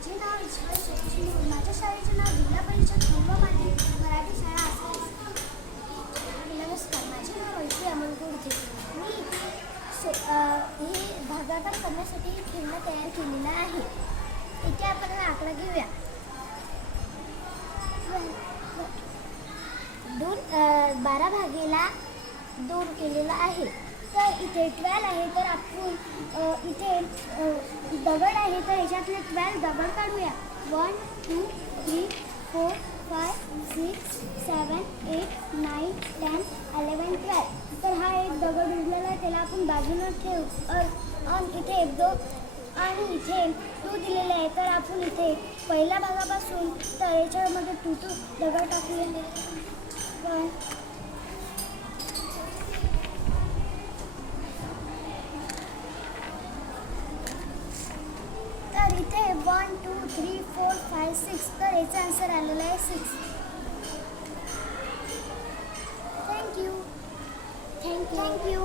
माझे नाव इश्वर सचिन. माझ्या शाळेचे नाव जिल्हा परिषद पूर्व माध्यमिक मराठी शाळा असेल. नमस्कार, माझे नाव वैशी अमोल गोडसे. मी हे भागाकार करण्यासाठी खेळणं तयार केलेलं आहे. इथे आपण आकडा घेऊया. 12 भागेला 2 केलेला आहे. तर इथे 12 आहे, तर आपण इथे दगड आहे, तर याच्यातले 12 दगड काढूया. 1 2 3 4 5 6 7 8 9 10 11 12. तर हा एक दगड उरलेला आहे, त्याला आपण बाजूला ठेवू. आणि इथे 1 2 आणि इथे 2 दिलेले आहे, तर आपण इथे पहिल्या भागापासून तर याच्यामध्ये 2 दगड टाकलेले. तर इथे 1 2 3 4 5 6, तर याचा आन्सर आलेला आहे 6. थँक्यू.